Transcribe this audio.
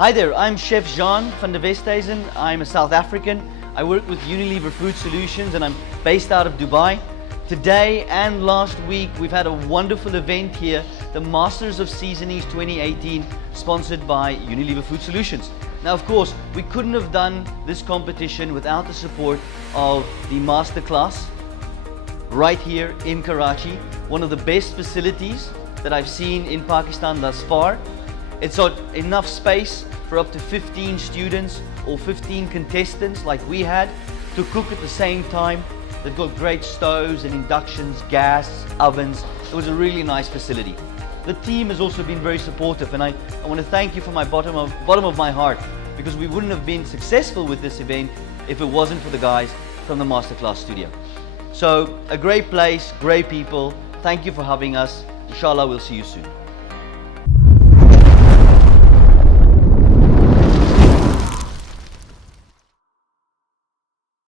Hi there, I'm Chef Jean Westhuizen. I'm a South African. I work with Unilever Food Solutions and I'm based out of Dubai. Today and last week we've had a wonderful event here, the Masters of Seasonings 2018, sponsored by Unilever Food Solutions. Now of course, we couldn't have done this competition without the support of the MasterClass right here in Karachi, one of the best facilities that I've seen in Pakistan thus far. It's got enough space for up to 15 students or 15 contestants like we had to cook at the same time. They've got great stoves and inductions, gas, ovens. It was a really nice facility. The team has also been very supportive, and I want to thank you from my bottom of my heart, because we wouldn't have been successful with this event if it wasn't for the guys from the MasterClass studio. So a great place, great people. Thank you for having us. Inshallah, we'll see you soon.